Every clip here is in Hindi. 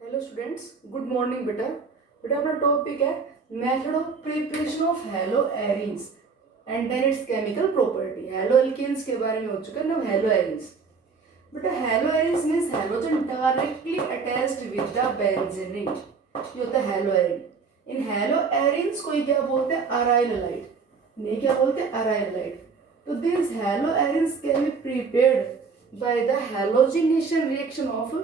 हेलो स्टूडेंट्स, गुड मॉर्निंग बेटा। बेटा अपना टॉपिक है method of preparation of haloarenes and then its chemical property. Haloalkanes के बारे में हो चुका है ना, हेलो एरिन्स। बेटा haloarenes means halogen directly attached with the benzene ring, ये होता है हेलो एरिन। इन हेलो एरिन्स को क्या बोलते हैं, अराइल हैलाइड, नहीं क्या बोलते हैं, अराइल हैलाइड। तो this hello arenes can be prepared by the halogenation reaction of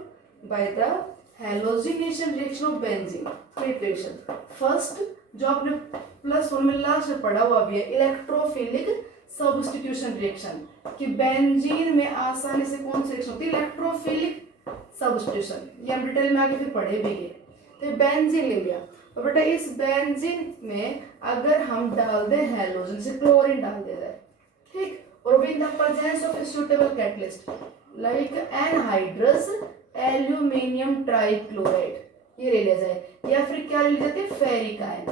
halogenation reaction of benzene preparation. First जो आपने प्लस वन में लास्ट में पढ़ा हुआ भी है, इलेक्ट्रोफिलिक सब्स्टिट्यूशन रिएक्शन, कि बेंजीन में आसानी से कौन सी रिएक्शन होती है, इलेक्ट्रोफिलिक सब्स्टिट्यूशन। ये हम डिटेल में आगे फिर पढ़े भी गए। तो बेंजीन ले लिया, और बेटा इस बेंजीन में अगर हम डाल दें हैलोजन, से क्लोरीन डाल दे जाए, ठीक, और with the presence of suitable catalyst like anhydrous aluminium trichloride, ये ले लिया जाए, या फिर क्या ले जाते हैं, फेरिक आयन,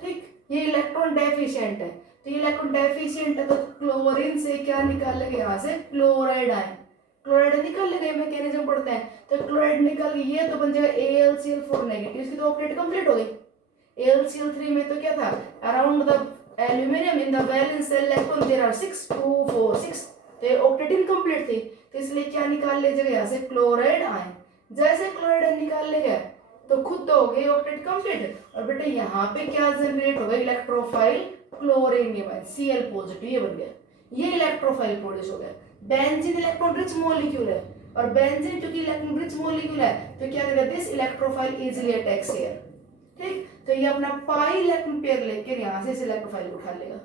ठीक। ये इलेक्ट्रॉन डेफिशिएंट है, तो ये इलेक्ट्रॉन डेफिशिएंट है, तो क्लोरीन से क्या निकाल लेंगे, यहाँ से क्लोराइड आयन, क्लोराइड निकाल लेंगे, मैकेनिज्म पढ़ते हैं। तो क्लोराइड निकल ये तो बन जाएगा AlCl4 नेगेटिव, इसकी तो ऑक्टेट कंप्लीट हो गई। AlCl3 में तो क्या था, around the aluminium in the valence shell electron there are 6 2 4 6, तो ये ऑक्टेट इनकम्प्लीट थी, तो इसलिए क्या निकाल लीजिएगा, यहाँ से क्लोराइड आयन। जैसे क्लोराइड आयन निकाल लेगा तो खुद तो हो गई ऑक्टेट कंप्लीट, और बेटा यहाँ पे क्या जनरेट होगा, इलेक्ट्रोफाइल क्लोरीनियम आयन Cl पॉजिटिव, ये बन गया, ये इलेक्ट्रोफाइल प्रोड्यूस हो गया। बेंजीन इलेक्ट्रॉन रिच मॉलिक्यूल है, और बेंजीन क्योंकि इलेक्ट्रॉन रिच मॉलिक्यूल है तो क्या करेगा, this electrophile easily attacks here, ठीक। तो ये अपना पाई इलेक्ट्रॉन पेयर लेकर यहाँ से इस इलेक्ट्रोफाइल को उठा लेगा।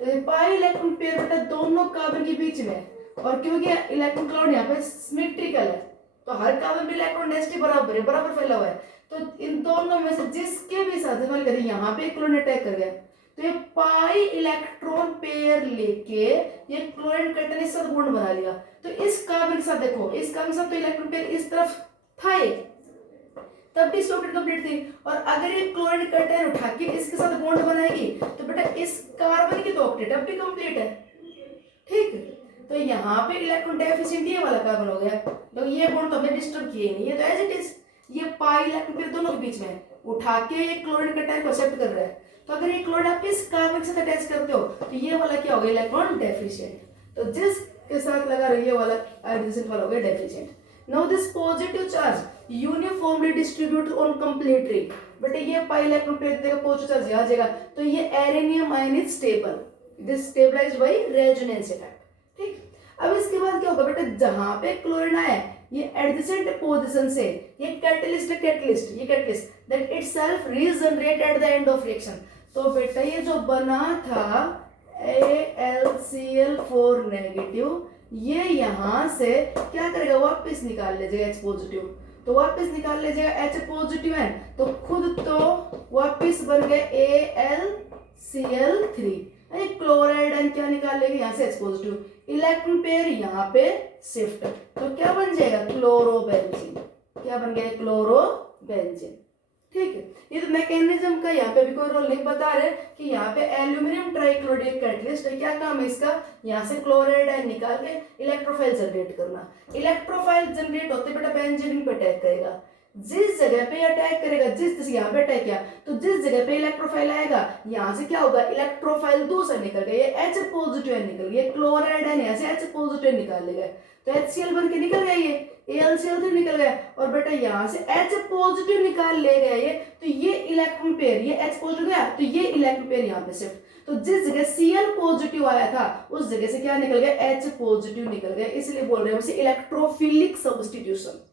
तो ये पाई इलेक्ट्रॉन पेयर बेटा दोनों कार्बन के बीच में, और क्योंकि इलेक्ट्रॉन क्लाउड यहाँ पे सिमेट्रिकल है, तो हर कार्बन पे इलेक्ट्रॉन डेंसिटी बराबर है, बराबर फैला हुआ है, तो इन दोनों में से जिसके भी साथ मान करें यहाँ पे क्लोरीन अटैक कर गया, तो ये पाई इलेक्ट्रॉन पेयर लेके ये क्लोरीन कटन इस साथ बॉन्ड बना लिया। तो इस कार्बन के साथ देखो, इस कार्बन के साथ तो इलेक्ट्रॉन पेयर इस तरफ था ये, तब भी ऑक्टेट कंप्लीट थी, और अगर ये क्लोरीन कटन उठा के इसके साथ बॉन्ड बनाएगी तो बेटा इस कार्बन की तो ऑक्टेट अब भी कंप्लीट है, ठीक। तो यहाँ पे इलेक्ट्रॉन डेफिशिएंट ये वाला कार्बन हो गया, तो ये बॉन्ड तो हमने डिस्टर्ब किए नहीं, ये तो एज इट इज, ये पाई इलेक्ट्रॉन पेयर दोनों के बीच में उठा के ये क्लोरीन कटन को एक्सेप्ट कर रहा है। तो अगर ये क्लोरीन आप इस कार्बन के साथ अटैच करते हो तो ये वाला क्या हो गया, इलेक्ट्रॉन डेफिशिएंट, तो जिसके साथ लगा रही है वाला एडजेसेंट वाला हो गया deficient. Now this positive charge uniformly distribute on complete ring, but ये पाई इलेक्ट्रॉन पेयर देगा, पॉजिटिव चार्ज यहाँ जाएगा, तो ये arenium ion is stable, this stabilized by resonance effect, ठीक। अब इसके बाद क्या होगा बेटा, जहां पे क्लोरीन आया ये एडजेसेंट पोजीशन से ये कैटलिस्ट ये catalyst that itself regenerate at the end of reaction. तो बेटा ये जो बना था AlCl4 नेगेटिव, ये यहां से क्या करेगा, वापस निकाल लीजिएगा H पॉजिटिव, तो वापस निकाल लीजिएगा H पॉजिटिव है, तो खुद तो वापस बन गए AlCl3, क्लोराइड आयन क्या निकाल लेंगे, यहाँ से H पॉजिटिव, इलेक्ट्रॉन पेयर यहाँ पे शिफ्ट, तो क्या बन जाएगा, क्लोरोबेंजीन, क्या बन गया, क्लोरोबेंजीन, ठीक है। ये तो मैकेनिज्म का यहाँ पे भी कोई रोल नहीं बता रहे कि यहाँ पे एल्यूमिनियम ट्राइक्लोराइड कैटलिस्ट है, क्या काम है इसका, यहाँ से क्लोराइड आयन निकाल के इलेक्ट्रोफाइल जनरेट करना। इलेक्ट्रोफाइल जनरेट होते बेटा बेंजीन पे अटैक करेगा, जिस जगह पे अटैक करेगा, जिस यहाँ पे अटैक किया तो जिस जगह पे इलेक्ट्रोफाइल आएगा यहाँ से क्या होगा, इलेक्ट्रोफाइल दूसरा निकल गया, ये H पॉजिटिव निकल गया, क्लोराइड है यहाँ से H पॉजिटिव निकाल लेगा, तो HCl बन के निकल गया, ये AlCl3 निकल गया, और बेटा यहाँ से H पॉजिटिव निकाल ले गया ये, तो ये इलेक्ट्रॉन पेयर, ये H पॉजिटिव गया, तो ये इलेक्ट्रॉन पेयर यहाँ पे शिफ्ट, तो जिस जगह Cl पॉजिटिव आया था उस जगह से क्या निकल गया, H पॉजिटिव निकल गया, इसलिए बोल रहे हैं उसे electrophilic substitution.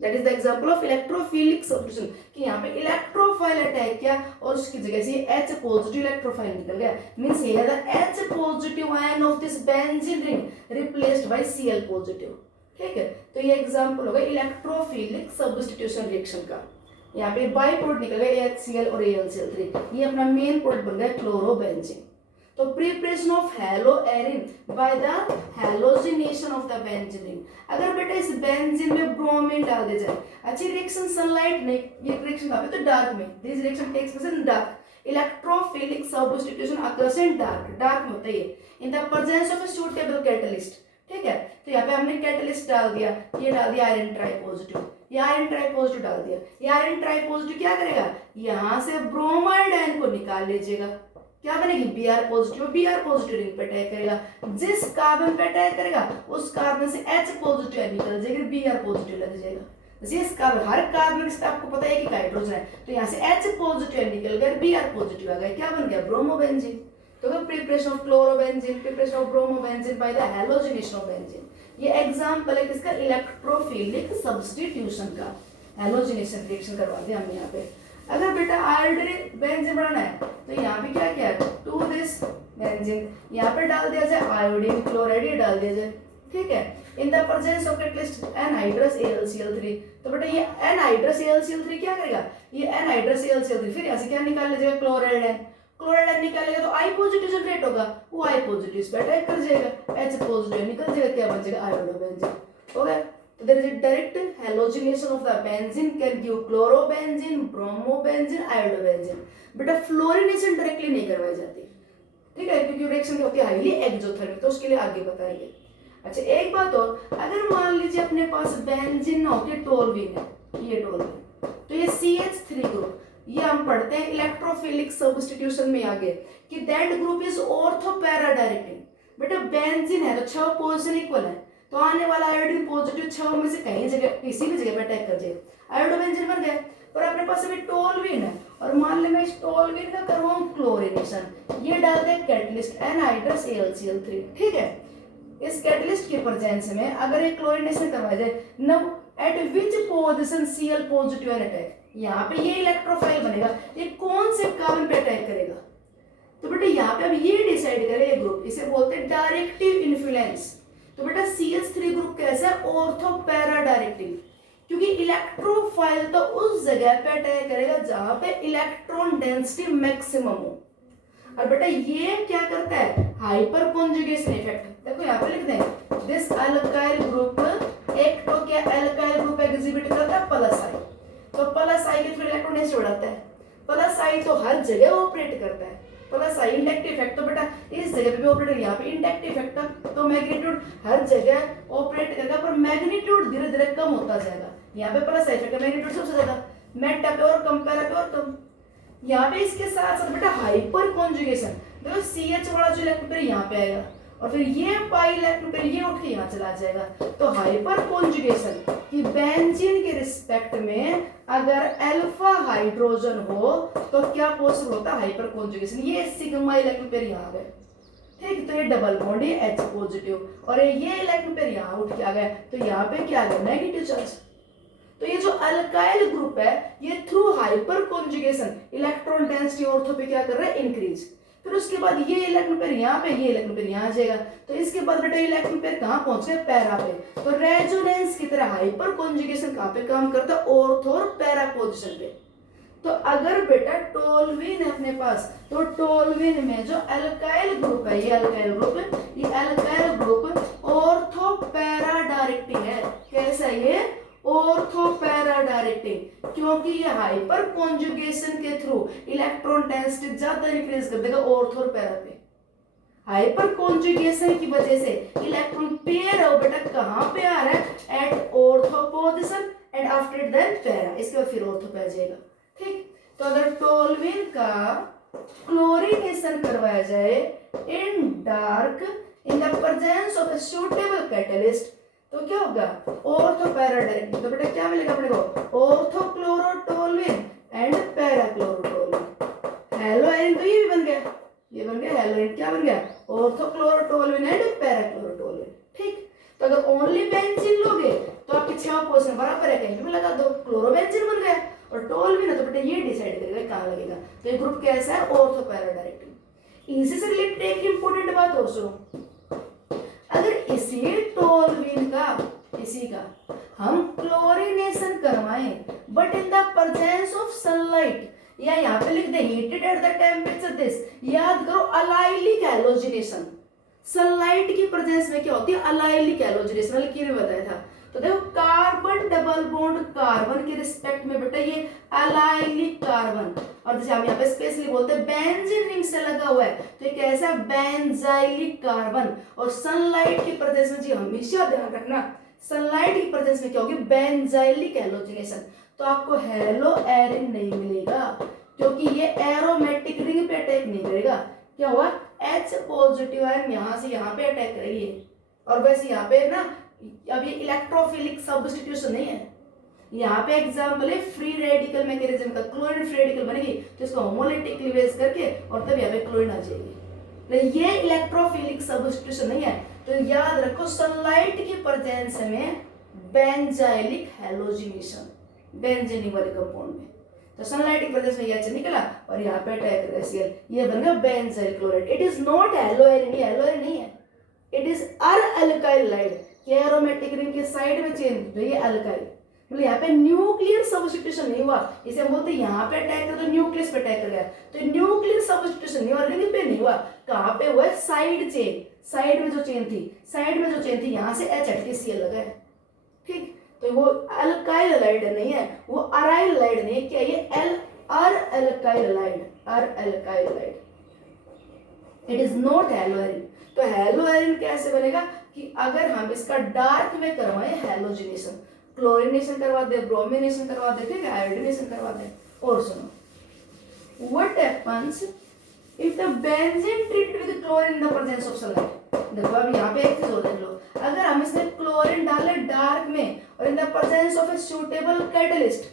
That is the example of electrophilic substitution, कि यहाँ पे इलेक्ट्रोफाइल अटैक किया और उसकी जगह से H पॉजिटिव इलेक्ट्रोफाइल निकल गया, means here the H positive ion of this benzene ring replaced by Cl positive, ठीक है। तो ये एग्जांपल होगा इलेक्ट्रोफिलिक सब्स्टिट्यूशन रिएक्शन का। यहाँ पे बाई प्रोडक्ट निकल गया HCl और AlCl3, ये अपना मेन प्रोडक्ट बन गया क्लोरोबेंजीन। तो preparation of hello Erin by the halogenation of the benzene, अगर बेटा इस बेंजीन में ब्रोमीन डाल दे जाए, अच्छी रिएक्शन सनलाइट में, ये रिएक्शन कहाँ पे, तो डार्क में, this reaction takes place in dark, electrophilic substitution occurs in dark, dark में होता है ये, in the presence of a suitable catalyst, ठीक है। तो यहाँ पे हमने कैटलिस्ट डाल दिया, ये डाल दिया आयरन ट्राई पॉजिटिव, ये आयरन ट्राई पॉजिटिव डाल दिया, ये आयरन ट्राई पॉजिटिव क्या करेगा, यहाँ से ब्रोमाइड आयन को निकाल लीजिएगा, क्या बनेगी Br positive, Br positive ring पे अटैक करेगा, जिस कार्बन पे अटैक करेगा उस कार्बन से H पॉजिटिव निकल जाएगी, Br पॉजिटिव लग जाएगा। जिस कार्बन, हर कार्बन से आपको पता है कि हाइड्रोजन है, तो यहाँ से H पॉजिटिव निकल गया, Br पॉजिटिव आ गया, क्या बन गया ब्रोमोबेंजीन। तो preparation of chlorobenzene, preparation of bromobenzene by the halogenation of benzene, ये एग्जांपल है किसका, इलेक्ट्रोफिलिक सब्स्टिट्यूशन का, हैलोजिनेशन रिएक्शन करवाते हैं हम यहाँ पे। अगर बेटा आयोडीन बेंजीन बनाना है तो यहाँ पे क्या किया है, टू दिस बेंजीन यहाँ पे डाल दिया जाए आयोडीन क्लोराइड डाल दिया जाए, ठीक है, इन the presence of catalyst anhydrous AlCl3। तो बेटा ये एनहाइड्रस AlCl3 क्या करेगा, ये एनहाइड्रस AlCl3 फिर यहाँ से क्या निकाल लीजिएगा, क्लोराइड है, क्लोराइड आयन निकालेगा तो I पॉजिटिव जनरेट होगा, वो I पॉजिटिव पे अटैक कर जाएगा, H पॉजिटिव निकल जाएगा, क्या बन जाएगा आयोडोबेंजीन, हो गया। तो there is a direct halogenation of the benzene can give chlorobenzene, bromobenzene, iodobenzene. बेटा फ्लोरिनेशन डायरेक्टली नहीं करवाई जाती, ठीक है, क्योंकि रिएक्शन क्या होती है हाईली एक्सोथर्मिक, तो उसके लिए आगे बताएंगे। अच्छा एक बात और, अगर मान लीजिए अपने पास बेंजीन ना होती टोल्यूइन है, ये टोल्यूइन, तो ये CH3 ग्रुप, ये हम पढ़ते हैं इलेक्ट्रोफिलिक सब्स्टिट्यूशन में आगे कि that group is ortho para directing. बेटा बेंजीन है तो 6 पोजीशन इक्वल है, तो आने वाला आयोडीन पॉजिटिव 6 में से कहीं जगह किसी भी जगह पे अटैक कर जाए, आयोडोबेंजीन बन गया। पर अपने पास अभी टोल्यूइन है और मान ले मैं इस टोल्यूइन का करवाऊं क्लोरिनेशन, ये डाल दे कैटलिस्ट एनहाइड्रस AlCl3, ठीक है। इस कैटलिस्ट के प्रेजेंस में अगर एक क्लोरिनेशन करवाया जाए, now at which position Cl positive an attack, यहाँ पे ये इलेक्ट्रोफाइल बनेगा, ये कौन से कार्बन पे अटैक करेगा, तो बेटा यहाँ पे अब ये डिसाइड करे ये ग्रुप, इसे बोलते हैं डायरेक्टिव इन्फ्लुएंस। तो बेटा CH3 ग्रुप कैसा है, ऑर्थो पैरा डायरेक्टिव, क्योंकि इलेक्ट्रोफाइल तो उस जगह पे अटैक करेगा जहां पे इलेक्ट्रॉन डेंसिटी मैक्सिमम हो। और बेटा ये क्या करता है, हाइपर कॉन्जुगेशन इफेक्ट, देखो यहाँ पे लिख दें, दिस अल्काइल ग्रुप एक तो क्या अल्काइल ग्रुप एग्जिबिट करता है प्लस आई, तो प्लस आई के थ्रू इलेक्ट्रॉन डेंसिटी बढ़ाता है, प्लस आई तो हर जगह ऑपरेट करता है, प्लस आई इंडक्टिव इफेक्ट, तो बेटा इस जगह पे भी ऑपरेट, यहाँ पे इंडक्टिव इफेक्ट, तो मैग्नीट्यूड हर जगह ऑपरेट करेगा पर मैग्नीट्यूड धीरे धीरे कम होता जाएगा, यहाँ पे प्लस आई इफेक्ट मैग्नीट्यूड सबसे ज्यादा, मेटा पे और कम, पैरा पे और कम। यहाँ पे इसके साथ साथ बेटा हाइपर कॉन्जुगेशन, देखो CH वाला जो इलेक्ट्रॉन पेयर यहाँ पे आएगा और फिर ये पाई इलेक्ट्रॉन पेयर ये उठ के यहाँ चला जाएगा, तो हाइपर कॉन्जुगेशन कि बेंजीन के रिस्पेक्ट में अगर अल्फा हाइड्रोजन हो तो क्या पॉसिबल होता है, हाइपर कॉन्जुगेशन, ये सिग्मा इलेक्ट्रॉन पेयर यहाँ आ गए, ठीक, तो ये डबल बॉन्ड ये H पॉजिटिव और ये इलेक्ट्रॉन पेयर यहाँ उठ के आ गया, तो यहाँ पे क्या आ गया नेगेटिव चार्ज। तो ये जो अल्काइल ग्रुप है ये through hyper conjugation electron density ortho पे क्या कर रहा है, इंक्रीज, फिर उसके बाद ये इलेक्ट्रॉन पेयर यहाँ पे, ये इलेक्ट्रॉन पेयर यहाँ आ जाएगा, तो इसके बाद बेटा इलेक्ट्रॉन पेयर कहाँ पहुंच गए, पैरा पे, तो रेजोनेंस की तरह हाइपर कॉन्जुगेशन कहाँ पे काम करता है, ऑर्थो और पैरा पोजीशन पे। तो अगर बेटा टोल्यूइन है अपने पास, तो टोल्यूइन में जो अल्काइल ग्रुप है, ये अल्काइल ग्रुप, ये alkyl group ortho para directing है, कैसा ये ऑर्थो पैरा डायरेक्टिंग, क्योंकि ये हाइपर कॉन्जुगेशन के थ्रू इलेक्ट्रॉन डेंसिटी ज्यादा इंक्रीज कर देगा ऑर्थो और पैरा पे। हाइपर कॉन्जुगेशन की वजह से इलेक्ट्रॉन पेयर हो बेटा कहां पे आ रहा है, at ortho position and after then para, इसके बाद फिर ऑर्थो पे आ जाएगा, ठीक। तो अगर टोल्यूइन का क्लोरिनेशन करवाया जाए इन dark in the presence of a suitable catalyst, तो क्या होगा, ऑर्थो पैरा डायरेक्टिंग, तो बेटा क्या मिलेगा अपने को, ortho chlorotoluene and para chlorotoluene, halo iron तो ये भी बन गया, ये बन गया हेलो आयरन, क्या बन गया, ऑर्थो क्लोरोटोल्यूइन एंड पैरा क्लोरोटोल्यूइन, ठीक। तो अगर ओनली बेंजीन लोगे तो आपके 6 पोजीशन बराबर है, कहीं भी लगा दो, क्लोरोबेंजीन बन गया, और टोल्यूइन है तो बेटा ये डिसाइड करेगा कहाँ लगेगा, तो ये ग्रुप कैसा है, ऑर्थो पैरा डायरेक्टिंग। इसी से रिलेटेड एक इंपॉर्टेंट बात और सुनो, अगर इसी टोल्यूइन का, इसी का हम क्लोरिनेशन करवाएं but in the presence of sunlight, या यहाँ पे लिख दे heated at the temperature this, याद करो अलाइलिक हैलोजिनेशन, सनलाइट की प्रेजेंस में क्या होती है, अलाइलिक हैलोजिनेशन, अलकीन ने बताया था। तो देखो कार्बन डबल बॉन्ड कार्बन के रिस्पेक्ट में बेटा ये अलाइलिक कार्बन, और जैसे हम यहाँ पे स्पेशली बोलते हैं बेंजीन रिंग से लगा हुआ है, तो ये कैसा बेंजाइलिक कार्बन, और सनलाइट की प्रेजेंस में जी हमेशा ध्यान रखना सनलाइट की प्रेजेंस में क्या होगी, बेंजाइलिक हैलोजिनेशन। तो आपको हेलो एरिन नहीं मिलेगा क्योंकि ये एरोमेटिक रिंग पे अटैक नहीं करेगा। क्या हुआ, H पॉजिटिव आयन यहाँ से यहाँ पे अटैक करेगी, और वैसे यहाँ पे ना अब ये इलेक्ट्रोफिलिक सब्स्टिट्यूशन नहीं है, यहाँ पे एग्जाम्पल है फ्री रेडिकल मैकेनिज्म का, क्लोरीन फ्री रेडिकल बनेगी तो इसको होमोलिटिक क्लीवेज करके और तब यहाँ पे क्लोरीन आ जाएगी। तो ये इलेक्ट्रोफिलिक सब्स्टिट्यूशन नहीं है। तो याद रखो सनलाइट की प्रेजेंस में बेंजाइलिक हैलोजिनेशन, बेंजीन वाले कंपाउंड में, तो सनलाइट की प्रेजेंस में ये अच्छा निकला और यहाँ पे अटैक करेगा Cl, ये बन गया benzyl chloride. It is not haloarene, ये हैलोएरिन नहीं है, it is alkyl halide. Aromatic ring के साइड में चेंज, तो ये अल्काइल, मतलब यहाँ पे न्यूक्लियर सब्स्टिट्यूशन नहीं हुआ। इसे हम बोलते हैं यहाँ पे अटैक कर तो न्यूक्लियस पे अटैक कर गया, तो न्यूक्लियर सब्स्टिट्यूशन नहीं हुआ, रिंग पे नहीं हुआ। कहाँ पे हुआ है, साइड चेन, साइड में जो चेन थी, साइड में जो चेन थी यहाँ से H हट के Cl लगा है, ठीक। तो वो अल्काइल लाइड नहीं है, वो अराइल लाइड नहीं है, क्या ये alkyl halide, alkyl halide. It is not haloarene. तो हैलोएरिन कैसे बनेगा कि अगर हम इसका डार्क में करवाएं हैलोजिनेशन, क्लोरिनेशन करवा दे, ब्रोमिनेशन करवा दे, ठीक है, आयोडीनेशन करवा दे। और सुनो, what happens if the benzene treated with chlorine in the presence of sunlight. देखो अब यहाँ पे एक चीज और देख लो, अगर हम इसमें क्लोरीन डाले डार्क में और इन the presence of a suitable catalyst,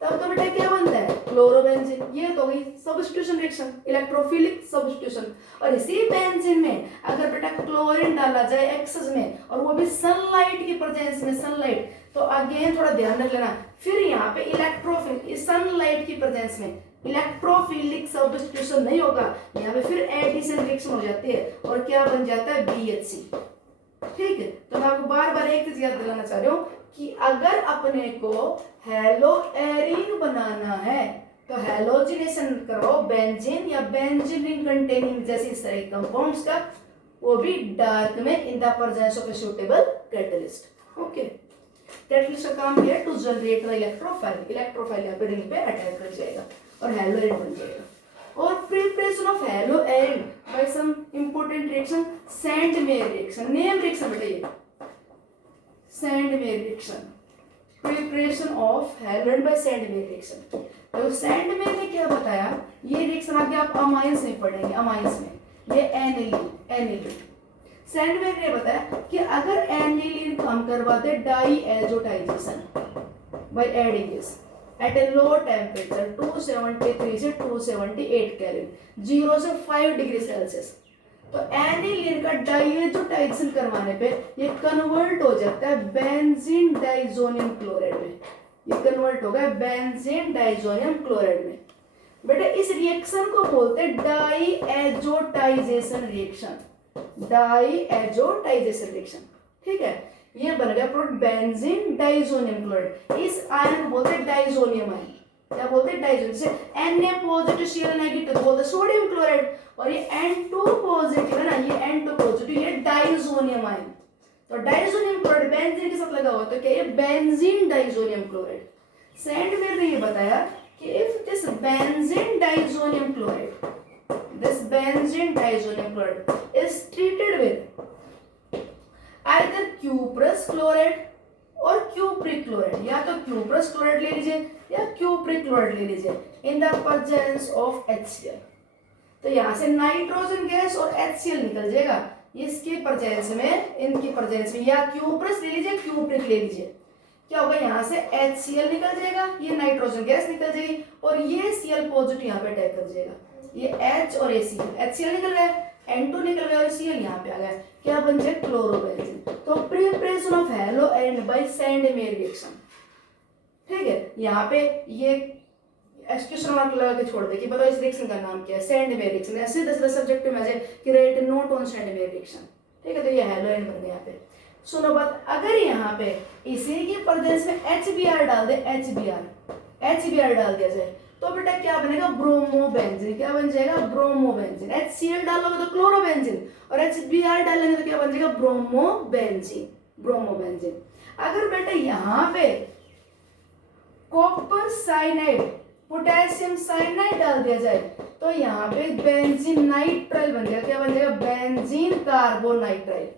तब तो बेटा क्या बनता है, क्लोरोबेंजीन। ये तो गई सब्स्टिट्यूशन रिएक्शन, इलेक्ट्रोफिलिक सब्स्टिट्यूशन। और इसी बेंजीन में अगर बेटा क्लोरीन डाला जाए एक्सेस में और वो भी सनलाइट की प्रेजेंस में, सनलाइट, तो अगेन थोड़ा ध्यान रख लेना, फिर यहाँ पे इलेक्ट्रोफिल, सनलाइट की प्रेजेंस में इलेक्ट्रोफिलिक सब्स्टिट्यूशन नहीं होगा, यहाँ पे फिर एडिशन रिएक्शन हो जाती है और क्या बन जाता है, BHC, ठीक है। तो मैं आपको बार बार एक चीज याद दिलाना चाह रही हूँ कि अगर अपने को हैलोएरिन बनाना है तो हैलोजिनेशन करो बेंजीन या बेंजीन रिंग कंटेनिंग जैसी इस तरह के कंपाउंड्स का, वो भी डार्क में in the presence of a suitable catalyst. Okay, catalyst का काम क्या है, to generate the electrophile, electrophile यहाँ पे रिंग पे अटैक कर जाएगा और हैलोएरिन बन जाएगा। और preparation of haloarene by some important reaction, Sandmeyer reaction, name reaction बेटा ये Sandmeyer reaction, preparation of haloarene by Sandmeyer reaction. तो सैंडमेयर ने क्या बताया, ये रिएक्शन आगे आप अमाइंस में पढ़ेंगे, अमाइंस में ये एनिलीन। सैंडमेयर ने बताया कि अगर एनिलीन को हम करवाते diazotisation by adding this at a low temperature 273 से 278 केल्विन, 0 से 5 डिग्री सेल्सियस, तो एनिलीन का डाइएजोटाइजेशन करवाने पे ये कन्वर्ट हो जाता है बेंजीन डाइजोनियम क्लोराइड में, ये कन्वर्ट हो गया बेंजीन डाइजोनियम क्लोराइड में। बेटा इस रिएक्शन को बोलते हैं डाइएजोटाइजेशन रिएक्शन, डाइएजोटाइजेशन रिएक्शन, ठीक है। ये बन गया प्रोडक्ट बेंजीन डाइजोनियम क्लोराइड। इस आयन को बोलते हैं डाइजोनियम आयन, क्या बोलते हैं, डाइजोनियम। जैसे Na पॉजिटिव Cl नेगेटिव तो बोलते हैं सोडियम क्लोराइड, और ये N2 पॉजिटिव है ना, ये N2 पॉजिटिव, ये डाइजोनियम आयन। तो डाइजोनियम क्लोराइड बेंजीन के साथ लगा हुआ, तो क्या ये बेंजीन डाइजोनियम क्लोराइड। सैंडमेयर ने ये बताया कि if this benzene diazonium chloride, this benzene diazonium chloride is treated with either cuprous chloride और cupric chloride, या तो cuprous chloride ले लीजिए या cupric chloride ले लीजिए in the presence of HCl। तो यहाँ से नाइट्रोजन गैस और HCl निकल जाएगा इसके प्रेजेंस में, इनकी प्रेजेंस में, या cuprous ले लीजिए, cupric ले लीजिए। क्या होगा, यहाँ से HCl निकल जाएगा, ये नाइट्रोजन गैस निकल जाएगी और ये Cl पॉजिटिव यहाँ पे अटैक कर जाएगा, ये H और HCl निकल गया, N2 निकल गया और Cl यहाँ पे आ गया, क्या बन जाए, क्लोरोबेंजीन। तो preparation of haloarene by Sandmeyer reaction, ठीक है। यहाँ पे ये एक्सक्यूशन मार्क लगा के छोड़ दे कि बताओ इस रिएक्शन का नाम क्या है, सैंडमेयर रिएक्शन। ऐसे 10 सब्जेक्ट में आ जाए कि right note on Sandmeyer reaction, ठीक है। तो ये हैलोएरिन बन गया यहाँ पे। सुनो बात, अगर यहाँ पे इसी की प्रेजेंस में HBr डाल दे, HBr डाल दिया जाए तो बेटा क्या बनेगा, ब्रोमोबेंजीन। क्या बन जाएगा, ब्रोमोबेंजीन। HCl डालोगे तो क्लोरोबेंजीन और HBr डालेंगे तो क्या बन जाएगा, ब्रोमोबेंजीन। अगर बेटा यहाँ पे कॉपर साइनाइड, पोटेशियम साइनाइड डाल दिया जाए तो यहाँ पे बेंजीन नाइट्राइल बन जाएगा, क्या बन जाएगा, बेंजीन कार्बोनाइट्राइल।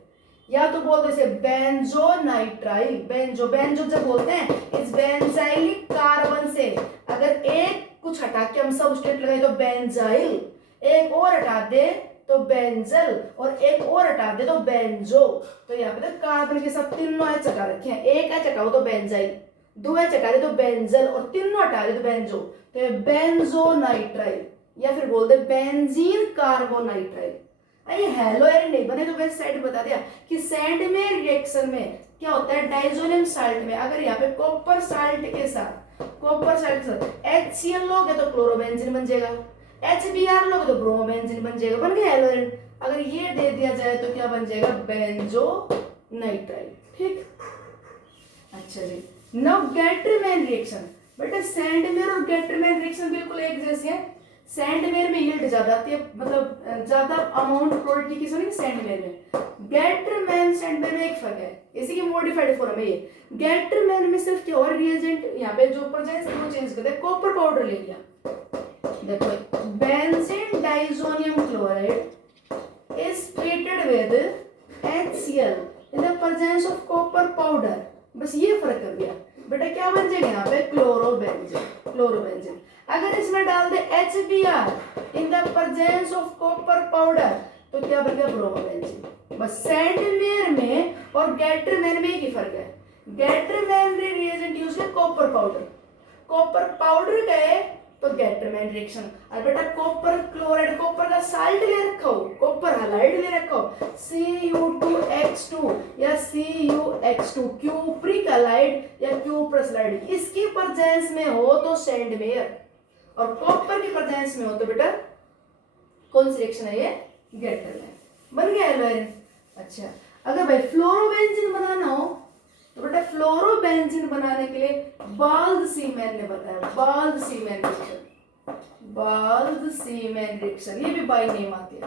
या तो बोल दो इसे बेंजोनाइट्राइल। बेंजो बेंजो जब बोलते हैं इस बेंजाइलिक कार्बन से अगर एक कुछ हटा के हम सबस्ट्रेट लगाए तो बेंजाइल, एक और हटा दे तो बेंजल, और एक और हटा दे तो बेंजो। तो यहाँ पे तो कार्बन के साथ तीनों एच हटा रखे हैं, एक एच हटाओ तो बेंजाइल, दो एच हटा दे तो बेंजल, और तीनों हटा दे तो बेंजो। तो ये बेंजोनाइट्राइल, या फिर बोल दे बेंजीन कार्बोनाइट्राइल। ये हेलोएरिन नहीं बने तो वैसे साइड बता दिया कि सैंड में रिएक्शन में क्या होता है, डाइजोनियम साल्ट में अगर यहाँ पे कॉपर साल्ट के साथ HCl लोगे तो क्लोरोबेंजीन बन जाएगा, HBr लोगे तो ब्रोमोबेंजीन बन जाएगा, बन गया हेलोएरिन। अगर ये दे दिया जाए तो क्या बन जाएगा, बेंजोनाइट्राइल। ठीक, अच्छा जी। नाउ गेटरमैन रिएक्शन, बेटा सैंडमेयर और गेटरमैन रिएक्शन बिल्कुल एक जैसे है। सैंडमेयर में यील्ड ज्यादा आती है, मतलब ज्यादा अमाउंट प्रोडक्ट की किसी सैंडमेयर में। गेटरमैन सैंडमेयर में एक फर्क है, इसी की मॉडिफाइड फॉर्म है ये। गेटरमैन में सिर्फ क्या और रिएजेंट यहाँ पे जो प्रेजेंस है वो चेंज करते हैं, कॉपर पाउडर ले लिया। देखो benzene diazonium chloride is treated with HCl in the presence of copper powder, बस ये फर्क कर दिया। बेटा क्या बन जाएगा यहाँ पे, क्लोरोबेंजीन। क्लोरोबेंजीन अगर इसमें डाल दे HBr in the presence of copper powder तो क्या बन गया, ब्रोमोबेंजीन। बस सैंडमेयर में और गेटरमैन में ही फर्क है। गेटरमैन ने रिएजेंट यूज किया कॉपर पाउडर, कॉपर पाउडर गए तो गेटरमैन रिएक्शन। और बेटा कॉपर क्लोराइड, कॉपर का साल्ट ले रखा हो, कॉपर हैलाइड ले रखा हो, Cu2H2 या CuH2, क्यूप्रिक हैलाइड या क्यूप्रस हैलाइड, इसकी प्रेजेंस में हो तो सैंडमेयर, और कॉपर की प्रेजेंस में हो तो बेटा कौन सी रिएक्शन है ये, गेटरमैन। बन गया हेलोएरिन। अच्छा, अगर भाई फ्लोरोबेंजीन बनाना हो तो बेटा फ्लोरोबेंजीन बनाने के लिए बाल्द-सीमैन ने बताया, बाल्द-सीमैन रिएक्शन। बाल्द-सीमैन रिएक्शन ये भी बाय नेम आती है।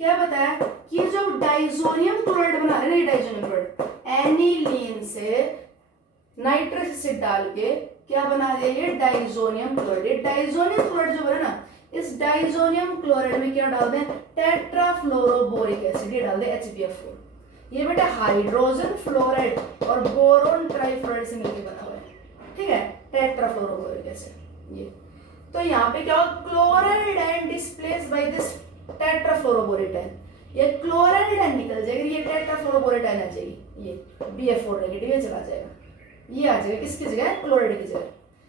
क्या बताया कि जब डाइजोनियम क्लोराइड बना रहे हैं, डाइजोनियम क्लोराइड एनिलीन से नाइट्रस एसिड डाल के क्या बना दिया, ये डाइजोनियम क्लोराइड। डाइजोनियम क्लोराइड जो बना ना, इस डाइजोनियम क्लोराइड में क्या डाल दें, टेट्राफ्लोरोबोरिक एसिड, ये डाल दें HBF4। ये बेटा हाइड्रोजन फ्लोराइड और बोरोन ट्राइफ्लोराइड से मिलकर बना हुआ है, ठीक है, टेट्राफ्लोरोबोरिक एसिड। ये तो यहाँ पे क्या होगा, chloride and displace by this tetrafluoroborate ion, ये क्लोराइड एंड निकल जाएगा, ये टेट्राफ्लोरोबोरेटाइन आ जाएगी, ये BF4 नेगेटिव ये चला जाएगा, ये आ जाएगा किसकी जगह, क्लोराइड की जगह।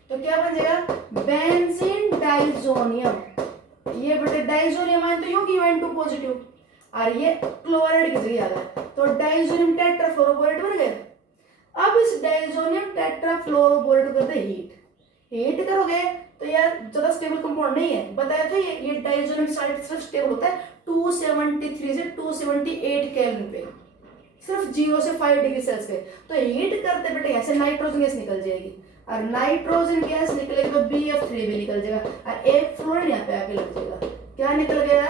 तो क्या बन जाएगा, बेंजीन डाइजोनियम। ये बेटे डाइजोनियम आयन तो यूं की N2 पॉजिटिव, और ये क्लोराइड की जगह आ गया तो डाइजोनियम टेट्राफ्लोरोबोरेट बन गया। अब इस डाइजोनियम टेट्राफ्लोरोबोरेट को करते हीट, हीट करोगे तो यार ज्यादा स्टेबल कंपाउंड नहीं है, बताया था ये डाइजोनियम साल्ट सिर्फ स्टेबल होता है 273 से 278 केल्विन पे, सिर्फ 0 से 5 डिग्री सेल्सियस पे। तो हीट करते बेटे यहाँ से नाइट्रोजन गैस निकल जाएगी, और नाइट्रोजन गैस निकलेगी तो BF3 भी निकल जाएगा, और एक फ्लोरीन यहाँ पे आके लग जाएगा, क्या निकल गया,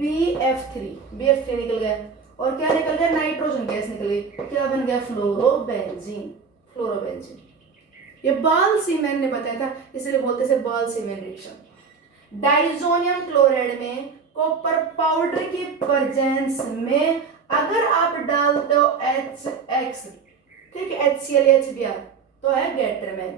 BF3 निकल गया, और क्या निकल गया, नाइट्रोजन गैस निकल गई, क्या बन गया, फ्लोरोबेंजीन। फ्लोरोबेंजीन ये बाल्द-सीमैन ने बताया था, इसलिए बोलते हैं बाल्द-सीमैन रिएक्शन। डाइजोनियम क्लोराइड में कॉपर पाउडर की प्रेजेंस में अगर आप डालते हो HX, ठीक है, HCl HBr तो है गेटरमैन।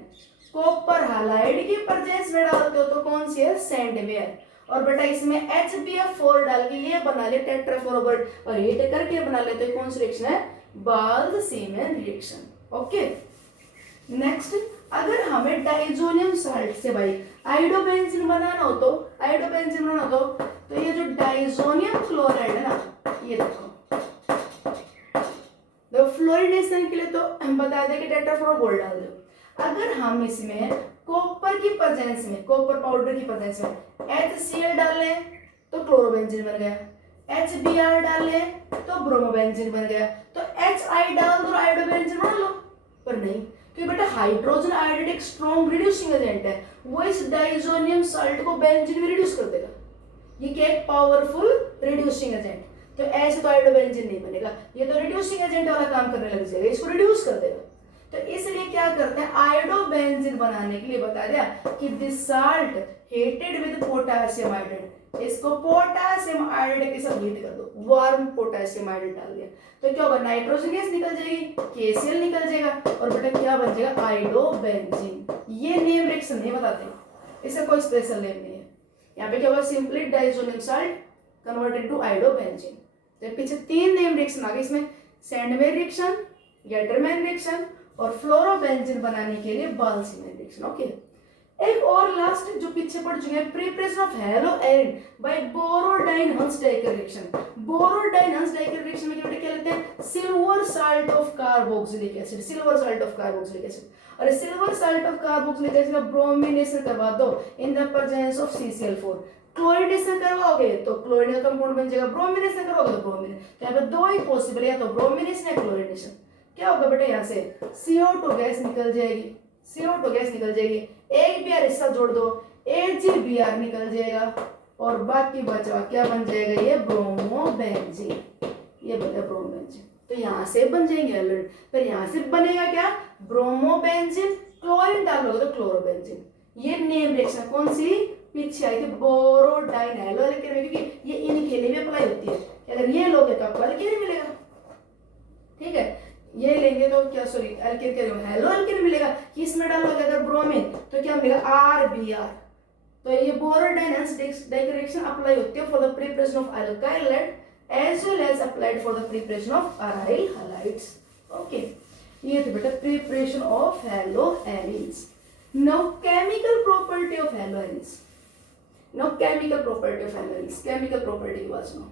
कॉपर हैलाइड की प्रेजेंस में डालते हो तो कौन सी है, सैंडमेयर। और बेटा इसमें HBF4 डाल के ये बना ले टेट्राफ्लोरोबोरेट, और हीट करके बना लेते कौन सी रिएक्शन है, बाल्द-सीमैन रिएक्शन। ओके, नेक्स्ट अगर हमें डाइजोनियम साल्ट से भाई आइडोबेंजीन बनाना हो तो ये जो डाइजोनियम क्लोराइड है ना, ये देखो फ्लोरिनेशन के लिए तो बता दें कि टेट्राफ्लोरोबोरेट डाल दो। अगर हम इसमें कॉपर की प्रेजेंस में, कॉपर पाउडर की प्रेजेंस में HCl डालें तो क्लोरोबेंजीन बन गया, HBr डालें तो ब्रोमोबेंजीन बन गया, तो HI डाल दो आइडोबेंजीन बना लो, पर नहीं, क्योंकि बेटा हाइड्रोजन आयोडाइड एक स्ट्रॉन्ग रिड्यूसिंग एजेंट है, वो इस डाइजोनियम साल्ट को बेंजीन में रिड्यूस कर देगा, ये क्या एक पावरफुल रिड्यूसिंग एजेंट। तो ऐसे तो आयोडोबेंजीन नहीं बनेगा, ये तो रिड्यूसिंग एजेंट वाला काम करने लग जाएगा, इसको रिड्यूस कर देगा। तो इसलिए क्या करते हैं, आयोडोबेंजीन बनाने के लिए बता दिया कि this salt hated with potassium iodide, इसको पोटेशियम आयोडाइड के साथ हीट कर दो, वार्म पोटेशियम आयोडाइड डाल दिया तो क्या होगा, नाइट्रोजन गैस निकल जाएगी, KCl निकल जाएगा और बेटा क्या बन जाएगा, आयोडोबेंजीन। ये नेम रिएक्शन नहीं बताते, इसका कोई स्पेशल नेम नहीं है। यहाँ पे क्या होगा, simply diazonium salt converted to iodobenzene. तो पीछे 3 नेम रिएक्शन आ गए, इसमें सैंडवेयर रिएक्शन, गेटरमैन रिएक्शन और फ्लोरोबेंजीन बनाने के लिए बाल्सीमैन रिएक्शन। ओके, एक और लास्ट जो पीछे पड़ चुके हैं, preparation of haloarene by Borodine Hunsdiecker reaction. Borodine Hunsdiecker reaction में क्या लेते हैं, silver salt of carboxylic acid, silver salt of carboxylic acid. और silver salt of carboxylic acid का ब्रोमिनेशन करवा दो in the presence of CCl4। Chlorination करवाओगे तो क्लोरीन का कंपाउंड बन जाएगा, ब्रोमिनेशन करवाओगे तो ब्रोमीन। तो यहाँ पे 2 ही पॉसिबल है, या तो ब्रोमिनेशन या क्लोरिनेशन। क्या होगा बेटा, यहाँ से CO2 गैस निकल जाएगी, CO2 गैस निकल जाएगी, एक Br इसका जोड़ दो, AgBr निकल जाएगा और बाकी बचा क्या बन जाएगा, ये ब्रोमोबेंजीन, ये बन गया ब्रोमोबेंजीन। तो यहाँ से बन जाएंगे हैलोइड, फिर यहाँ से बनेगा क्या, ब्रोमोबेंजीन, क्लोरीन डालोगे तो क्लोरोबेंजीन। ये नेम रिएक्शन कौन सी पीछे आई थी, बोरोडाइन हैलोएल्केन में, क्योंकि ये इनके लिए भी अप्लाई होती है। अगर ये लोगे तो आपको एल्केन मिलेगा, ठीक है, ये लेंगे तो क्या, सॉरी एल्केन कह रहे हो, हैलोएल्केन मिलेगा। इसमें डालोगे अगर ब्रोमीन तो क्या मिलेगा, RBr। तो ये बोरोडाइन-हंस-डाइकर रिएक्शन अप्लाई होती है for the preparation of alkyl halide as well as applied for the preparation of aryl halides. Okay, ये तो बेटा preparation of haloarenes. Now chemical property of haloarenes. Now chemical property of haloarenes, chemical property की बात सुनो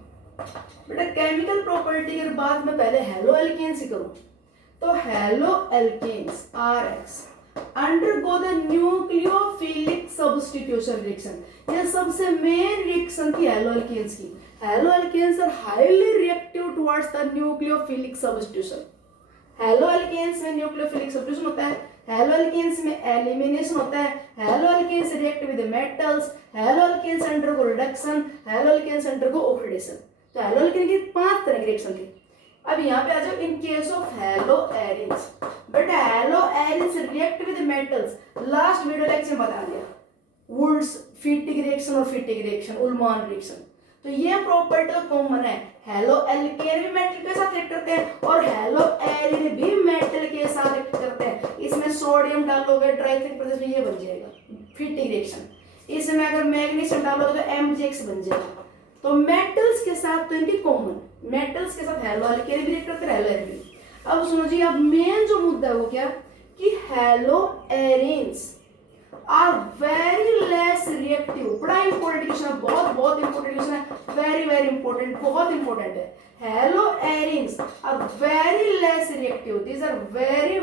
बेटा। केमिकल प्रॉपर्टी के बाद में पहले हैलोएल्केन्स ही करूं, तो हैलोएल्केन्स RX undergo the nucleophilic substitution reaction। ये सबसे मेन रिएक्शन थी हैलोएल्केन्स की। Haloalkanes are highly reactive towards the nucleophilic substitution. Haloalkanes में न्यूक्लियोफिलिक सब्स्टिट्यूशन होता है, हैलोएल्केन्स में एलिमिनेशन होता है, haloalkanes react with metals, haloalkanes undergo reduction, haloalkanes undergo oxidation. तो हैलोएल्केन की 5 तरह की रिएक्शन थी। अब यहाँ पे आ जाओ in case of haloarenes. But haloarenes react with metals, last video lecture बता दिया, वुड्स फिटिक रिएक्शन और फिटिक रिएक्शन, उल्मान रिएक्शन। तो ये प्रॉपर्टी कॉमन है, हैलोएल्केन भी मेटल के साथ रिएक्ट करते हैं और हैलोएरिन भी मेटल के साथ रिएक्ट करते हैं। इसमें सोडियम डालोगे ट्राइथिक प्रोसेस में ये बन जाएगा फिटिक रिएक्शन। इसमें अगर मैग्नीशियम डालोगे तो MgX बन जाएगा। तो मेटल्स के साथ तो इनकी कॉमन, मेटल्स के साथ हैलोएल्केन भी रिएक्ट करते हैं, हैलोएरिन भी। अब सुनो जी, अब मेन जो मुद्दा है वो क्या, कि haloarenes are very less reactive. बड़ा इंपॉर्टेंट क्वेश्चन है, बहुत इंपॉर्टेंट क्वेश्चन है, वेरी इंपॉर्टेंट, बहुत इंपॉर्टेंट है। Haloarenes are very less reactive, these are very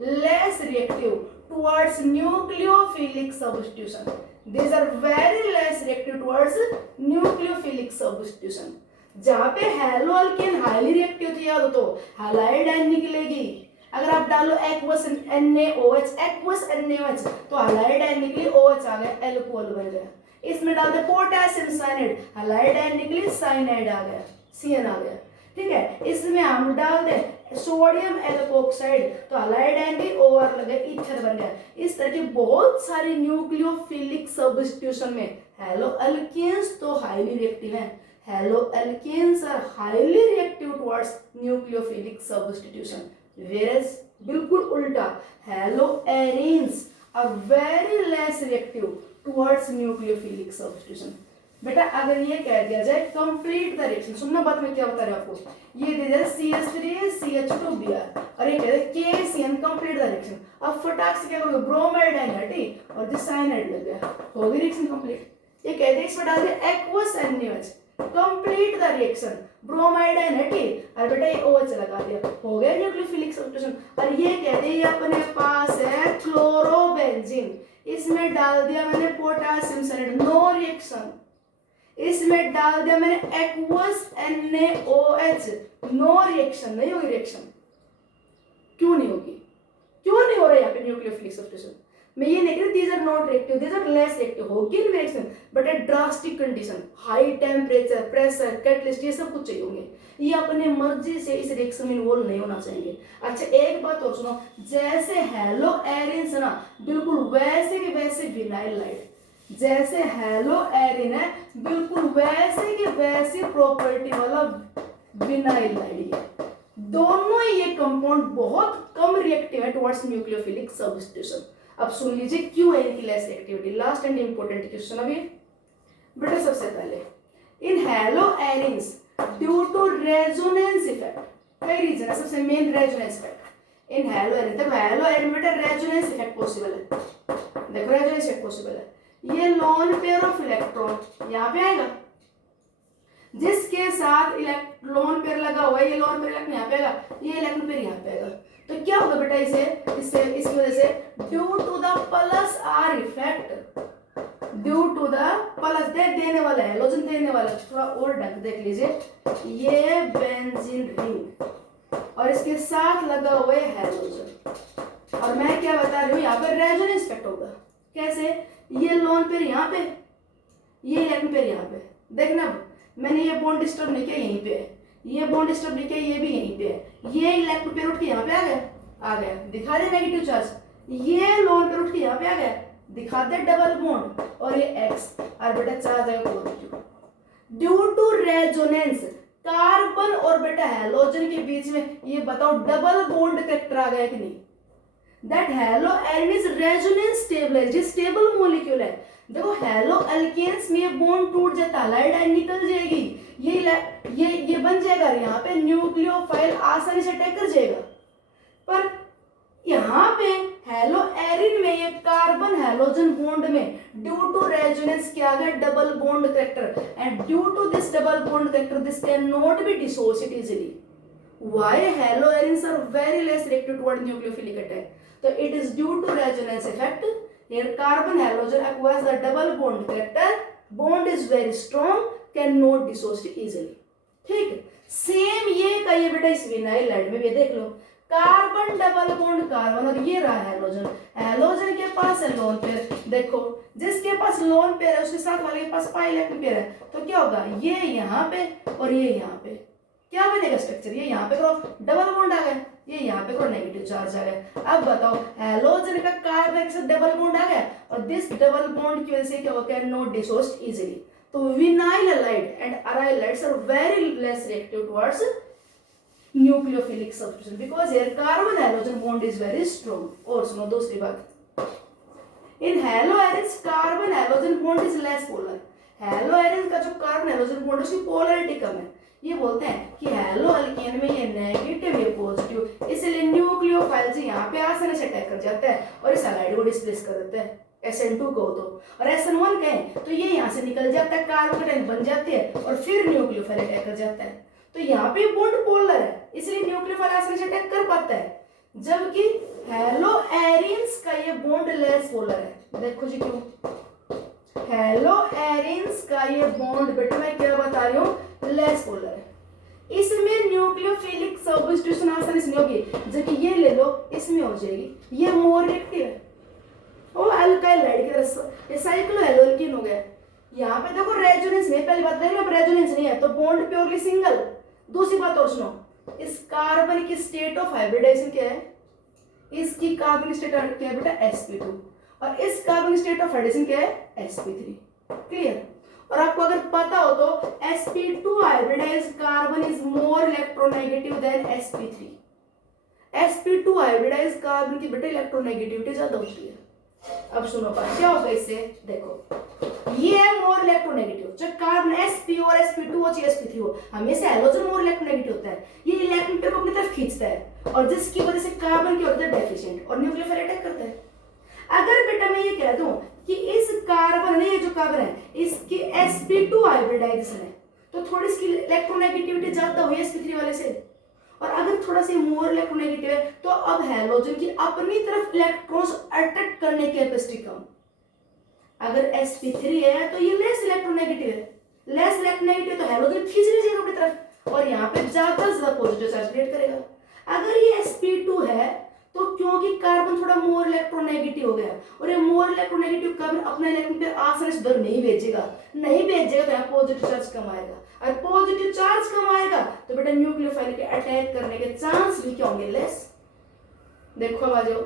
less reactive towards nucleophilic substitution. These are very less reactive towards nucleophilic substitution। जहाँ पे हैलोएल्केन हाईली रिएक्टिव थी, याद हो तो हैलाइड आयन निकलेगी। अगर आप डालो एक्वस NaOH, एक्वस NaOH, तो हैलाइड आयन निकली, OH आ गया, एल्कोहल बन गया। इसमें डाल दे पोटेशियम साइनाइड, हैलाइड आयन निकली, साइनाइड आ गया, CN आ गया, ठीक है। इसमें हम डाल दे सोडियम एल्कोक्साइड, तो हैलाइड आयन भी OR लगे, ईथर बन गया। इस तरह की बहुत सारी न्यूक्लियोफिलिक सब्स्टिट्यूशन में हैलोएल्केन्स तो हाईली रिएक्टिव हैं। Haloalkanes are highly reactive towards nucleophilic substitution, whereas बिल्कुल उल्टा, haloarenes are very less reactive towards nucleophilic substitution. बेटा अगर ये कह दिया जाए कंप्लीट द रिएक्शन, सुनना बात में क्या बता रहे आपको, ये दे दिया CH3CH2Br और ये कह रहे KCN कंप्लीट द रिएक्शन। अब फटाक से क्या करोगे, ब्रोमाइड आयन हटी और दिस साइनाइड लग गया, हो गई रिएक्शन कंप्लीट। ये कहते हैं इसमें डाल दिया aqueous NaOH, complete the reaction, bromide ion हटी और बेटा ये OH लगा दिया, हो गया न्यूक्लियोफिलिक सब्स्टिट्यूशन। और ये कहते हैं अपने पास है क्लोरोबेंजीन, इसमें डाल दिया मैंने पोटेशियम साइनाइड, नो रिएक्शन। इसमें डाल दिया मैंने एक्वस NaOH, नो रिएक्शन, नहीं होगी रिएक्शन। क्यों नहीं होगी, क्यों नहीं हो रहा है यहाँ पे न्यूक्लियोफिलिक सब्स्टिट्यूशन? मैं ये नहीं कह रही these are not reactive, these are less reactive, होगी इनमें reaction, but at drastic condition, high temperature, pressure, catalyst, ये सब कुछ चाहिए होंगे, ये अपने मर्जी से इस रिएक्शन में इन्वॉल्व नहीं होना चाहेंगे। अच्छा एक बात और सुनो, जैसे हेलो एरिन ना बिल्कुल वैसे के वैसे विनाइल लाइट, जैसे हेलो एरिन है बिल्कुल वैसे के वैसे प्रॉपर्टी वाला विनाइल लाइट, है दोनों ये कंपाउंड बहुत कम रिएक्टिव है टुवर्ड्स न्यूक्लियोफिलिक सब्स्टिट्यूशन। अब सुन लीजिए क्यों है इनकी less reactivity, last and important question अभी बेटा। सबसे पहले इन haloarenes due to resonance effect, कई रीजन है, सबसे main resonance effect in haloarene. देखो हेलो एरिन बेटा रेजोनेंस इफेक्ट पॉसिबल है, देखो रेजोनेंस इफेक्ट पॉसिबल है, ये लोन पेयर ऑफ इलेक्ट्रॉन यहाँ पे आएगा, जिसके साथ लोन पेयर लगा हुआ है, ये लोन पेयर इलेक्ट्रॉन यहाँ पे आएगा, ये इलेक्ट्रॉन पेयर यहाँ पे आएगा, तो क्या होगा बेटा इससे इसकी वजह से due to the plus R effect, due to the plus देने वाला है हेलोजन देने वाला, थोड़ा और ढंग देख लीजिए, ये बेंजीन रिंग और इसके साथ लगा हुआ है हेलोजन, और मैं क्या बता रही हूँ यहाँ पर रेजोनेंस इफेक्ट होगा। कैसे, ये लोन पेयर यहाँ पे, ये इलेक्ट्रॉन पेयर यहाँ पे, देखना मैंने ये बॉन्ड डिस्टर्ब नहीं किया, यहीं पे है, ये बॉन्ड डिस्टर्ब नहीं किया, ये भी यहीं पे है, ये इलेक्ट्रॉन पेयर उठ के यहाँ पे आ गया, दिखा दे नेगेटिव चार्ज, ये लोन पेयर उठ के यहाँ पे आ गया, दिखा दे डबल बॉन्ड, और ये एक्स, और बेटा चार्ज आएगा positive due to resonance, carbon और बेटा हैलोजन के बीच में ये बताओ डबल बॉन्ड कैरेक्टर आ गया कि नहीं, that haloarene is resonance stabilised, stable molecule है। देखो हेलो एल्केन्स में ये बॉन्ड टूट जाता है, हाइड्राइड आयन निकल जाएगी, ये बन जाएगा, यहाँ पे न्यूक्लियोफाइल आसानी से अटैक कर जाएगा, पर यहाँ पे हेलो एरिन में ये कार्बन हैलोजन बॉन्ड में ड्यू टू रेजोनेंस क्या गया double bond character, and due to this double bond character this can not be dissociated easily. Why halo arins are very less reactive toward nucleophilic attack? So it is due to resonance effect. Here carbon halogen acquires the double bond character. Bond is very strong, cannot dissociate easily. ठीक, सेम ये का ये बेटा इस विनाइल लाइट में भी देख लो, कार्बन डबल बॉन्ड कार्बन और ये रहा हैलोजन, हैलोजन के पास है लोन पेयर, देखो जिसके पास लोन पेयर है उसके साथ वाले के पास पाई इलेक्ट्रॉन पेयर है, तो क्या होगा ये यहाँ पे और ये यहाँ पे, क्या बनेगा स्ट्रक्चर, ये यहाँ पे करो डबल बॉन्ड आ गया, ये यहाँ पे करो नेगेटिव चार्ज आ गया। अब बताओ हैलोजन का कार्बन के साथ डबल बॉन्ड आ गया, और दिस डबल बॉन्ड की वजह से क्या होगा, कैन नॉट डिसोसिएट इजीली। तो vinyl halide and aryl halides are very less reactive towards nucleophilic substitution because here carbon halogen bond is very strong. और सुनो दूसरी बात, in haloarenes carbon halogen bond is less polar, haloarene का जो कार्बन हैलोजन बॉन्ड है उसकी पोलरिटी कम है, ये बोलते हैं कि हेलो एल्केन में ये नेगेटिव ये पॉजिटिव, इसलिए न्यूक्लियोफाइल से यहाँ पे आसानी से अटैक कर जाता है और इस हैलाइड को डिस्प्लेस कर देता है, SN2 को तो, और SN1 कहें तो ये यहाँ से निकल जाता है, कार्बोकेटाइन बन जाती है और फिर न्यूक्लियोफाइल अटैक कर जाता है। तो यहाँ पे बॉन्ड पोलर है इसलिए न्यूक्लियोफाइल आसानी से अटैक कर पाता है, जबकि हेलो एरिन्स का ये बॉन्ड लेस पोलर है। देखो जी क्यों, हेलो एरिन्स का ये बॉन्ड बेटा मैं क्या बता रही हूँ लेस पोलर है, इसमें न्यूक्लियोफिलिक सब्स्टिट्यूशन आसानी से नहीं होगी, जबकि ये ले लो इसमें हो जाएगी, ये मोर रिएक्टिव है, ओ अल्काइल लाइट के रस ये साइक्लो हेलोल्किन हो गया। यहाँ पे देखो रेजोनेंस नहीं, पहली बात देख लो रेजोनेंस नहीं है तो बॉन्ड प्योरली सिंगल। दूसरी बात और सुनो, इस कार्बन की स्टेट ऑफ हाइब्रिडाइजेशन क्या है, इसकी कार्बन स्टेट क्या है बेटा sp2, और इस कार्बन स्टेट ऑफ हाइब्रिडाइजेशन क्या है sp3। क्लियर, और आपको अगर पता हो तो sp2 hybridised carbon is more electronegative than sp3, sp2 hybridised carbon की बेटा इलेक्ट्रोनेगेटिविटी ज्यादा होती है। अब सुनो बात क्या होगा इससे, देखो ये है मोर इलेक्ट्रोनेगेटिव, चाहे कार्बन sp और sp2 हो चाहे sp3 हो, हमेशा हैलोजन मोर इलेक्ट्रोनेगेटिव होता है, ये इलेक्ट्रॉन पेयर को अपनी तरफ खींचता है और जिसकी वजह से कार्बन की होता है डेफिशिएंट और न्यूक्लियोफाइल अटैक करता है। अगर बेटा मैं ये कह दूं कि इस कार्बन ने ये जो कार्बन है इसकी sp2 हाइब्रिडाइजेशन है तो थोड़ी इसकी इलेक्ट्रोनेगेटिविटी ज्यादा हुई sp3 वाले से, और अगर थोड़ा सा मोर इलेक्ट्रोनेगेटिव है तो अब हैलोजन की अपनी तरफ इलेक्ट्रॉन्स अट्रैक्ट करने की कैपेसिटी कम। अगर sp3 है तो ये लेस इलेक्ट्रोनेगेटिव है, लेस इलेक्ट्रोनेगेटिव तो हैलोजन खींच लीजिएगा अपनी तरफ और यहाँ पे ज्यादा पॉजिटिव चार्ज क्रिएट करेगा। अगर ये sp2 है तो क्योंकि कार्बन थोड़ा मोर इलेक्ट्रोनेगेटिव हो गया और ये मोर इलेक्ट्रोनेगेटिव कार्बन अपना इलेक्ट्रॉन पेयर आसानी से उधर नहीं भेजेगा तो यहाँ पॉजिटिव चार्ज कम आएगा और पॉजिटिव चार्ज कम आएगा तो बेटा न्यूक्लियोफाइल के अटैक करने के चांस भी क्या होंगे, लेस। देखो बाजो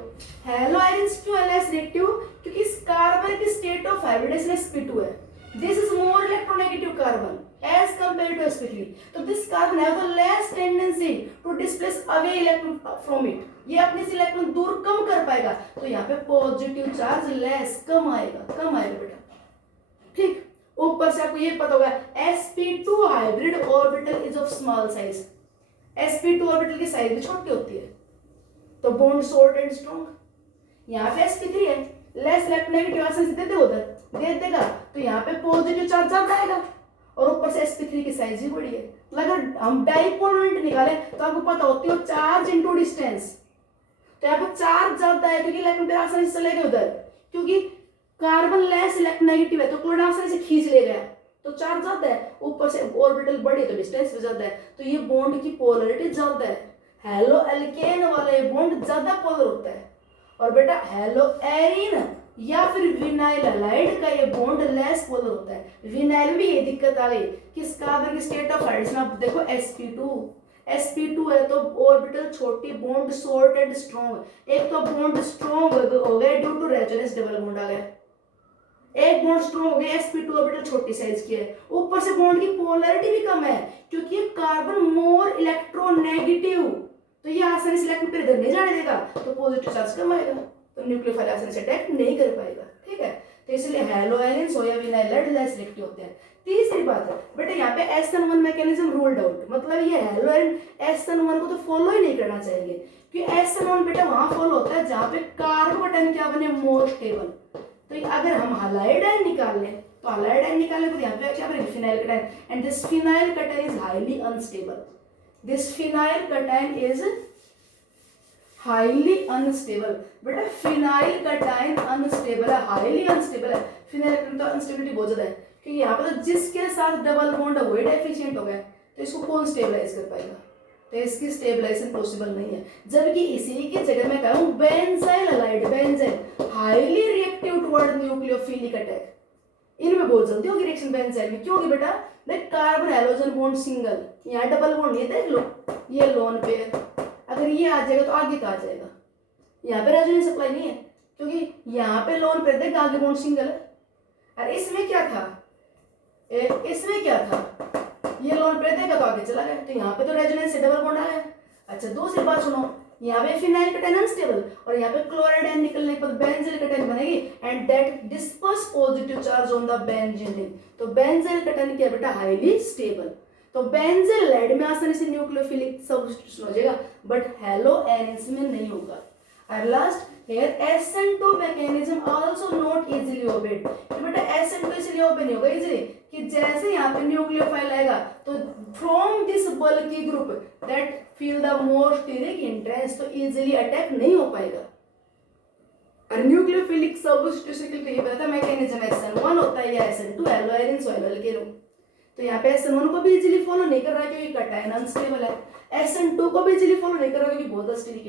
हेलो आयरन्स क्यों लेस रिएक्टिव, क्योंकि इस कार्बन की स्टेट ऑफ हाइब्रिडेशन sp2 है, this is more electronegative carbon as compared to sp3, तो this carbon have the less tendency to displace away electron from it, ये अपने से इलेक्ट्रॉन दूर कम कर पाएगा तो यहाँ पे पॉजिटिव चार्ज लेस कम आएगा बेटा, ठीक। ऊपर से आपको ये पता होगा sp2 hybrid orbital is of small size, sp2 orbital की साइज भी छोटी होती है तो बॉन्ड शॉर्ट एंड स्ट्रॉन्ग। यहाँ पे sp3 है, लेस इलेक्ट्रोनेगेटिव आसानी से दे देगा तो यहाँ पे पॉजिटिव चार्ज ज्यादा आएगा और ऊपर से sp3 की साइज भी बड़ी है। अगर हम डाइपोल मोमेंट निकालें तो आपको पता होती है चार्ज इनटू डिस्टेंस, तो यहाँ पे चार्ज ज्यादा है क्योंकि इलेक्ट्रॉन पेयर आसानी से चले गए उधर, क्योंकि कार्बन लेस इलेक्ट्रोनेगेटिव है तो क्लोरीन आसानी से खींच ले गया तो चार्ज ज्यादा है, ऊपर से ऑर्बिटल बड़ी है तो डिस्टेंस भी ज्यादा है, तो ये बॉन्ड की पोलरिटी ज्यादा है। हेलो एल्केन वाला बॉन्ड ज्यादा पोलर होता है और बेटा हेलो एरिन या फिर विनाइल हैलाइड का ये बॉन्ड लेस पोलर होता है। विनाइल में ये दिक्कत आ गई कि इस कार्बन की स्टेट ऑफ हाइड्रोजन आप देखो sp2 है तो ऑर्बिटल छोटी, बॉन्ड शॉर्ट एंड स्ट्रॉन्ग, एक तो बॉन्ड स्ट्रॉन्ग हो गया due to resonance double bond आ गया, एक बॉन्ड स्ट्रॉन्ग हो गया sp2 ऑर्बिटल छोटी साइज की है, ऊपर से बॉन्ड की पोलैरिटी भी कम है क्योंकि ये कार्बन मोर इलेक्ट्रोनेगेटिव तो ये आसानी से इलेक्ट्रॉन पेयर इधर नहीं जाने देगा तो पॉजिटिव चार्ज कम आएगा तो न्यूक्लियोफाइल आसानी से अटैक नहीं कर पाएगा, ठीक है। तो इसलिए हेलो आयरन्स या विनाइल लेस रिएक्टिव होते हैं। तीसरी बात है बेटा यहाँ पे SN1 मैकेनिज्म रूल्ड आउट, मतलब ये हेलो आयरन SN1 को तो फॉलो ही नहीं करना चाहिए क्योंकि SN1 बेटा वहां फॉलो होता है जहाँ पे कार्बन क्या बने मोर स्टेबल, तो अगर हम हैलाइड आयन निकाल लें तो हैलाइड आयन निकालें तो यहाँ पे क्या बनेगा phenyl cation, and this phenyl cation is highly unstable, this phenyl cation is highly unstable. बेटा फिनाइल कटायन अनस्टेबल है, हाईली अनस्टेबल है, फिनाइल कटायन तो अनस्टेबिलिटी बहुत ज्यादा है क्योंकि यहाँ पे तो जिसके साथ डबल बॉन्ड है वही डेफिशिएंट हो गया तो इसको कौन स्टेबलाइज कर पाएगा, तो इसकी स्टेबलाइजेशन पॉसिबल नहीं है। जबकि इसी की जगह मैं कहूँ benzyl halide, benzyl highly reactive toward nucleophilic attack, इनमें बहुत जल्दी होगी रिएक्शन बेंजाइल में, क्योंकि बेटा देख कार्बन हैलोजन बॉन्ड सिंगल, यहाँ डबल बॉन्ड ये देख लो, ये लोन पेयर, अगर ये आ जाएगा तो आगे कहा जाएगा, यहाँ पे रेजोनेंस सप्लाई नहीं है क्योंकि यहाँ पे लोन पेयर देख आगे बॉन्ड सिंगल है, और इसमें क्या था ये लोन पेयर देगा तो आगे चला गया तो यहाँ पे तो रेजोनेंस से डबल बॉन्ड आ गया। अच्छा दूसरी बात सुनो, यहाँ पे फिनाइल कटायन अनस्टेबल और यहाँ पे क्लोराइड आयन निकलने पर बेंजील कटायन बनेगी and that disperse positive charge on the benzene ring, तो बेंजील कटायन क्या बेटा हाईली स्टेबल, तो बेंजील हैलाइड में आसानी से न्यूक्लियोफिलिक सब्स्टिट्यूशन हो जाएगा बट हेलो एरिन्स में नहीं होगा। और last here SN2 mechanism also not easily obeyed, तो बेटा SN2 इसलिए ओबे नहीं होगा इजीली कि जैसे यहाँ पे न्यूक्लियोफाइल आएगा तो from this bulky group that feel the more steric hindrance तो इजीली अटैक नहीं हो पाएगा। और न्यूक्लियोफिलिक सब्स्टिट्यूशन के लिए पता मैकेनिज्म SN1 होता है या SN2 हेलो आयरन्स हेलो के रूप, तो यहाँ पे SN1 को भी इजीली फॉलो नहीं कर रहा है क्योंकि कटायन अनस्टेबल है, SN2 को भी इजीली फॉलो नहीं कर रहा है क्योंकि बहुत स्टीरिक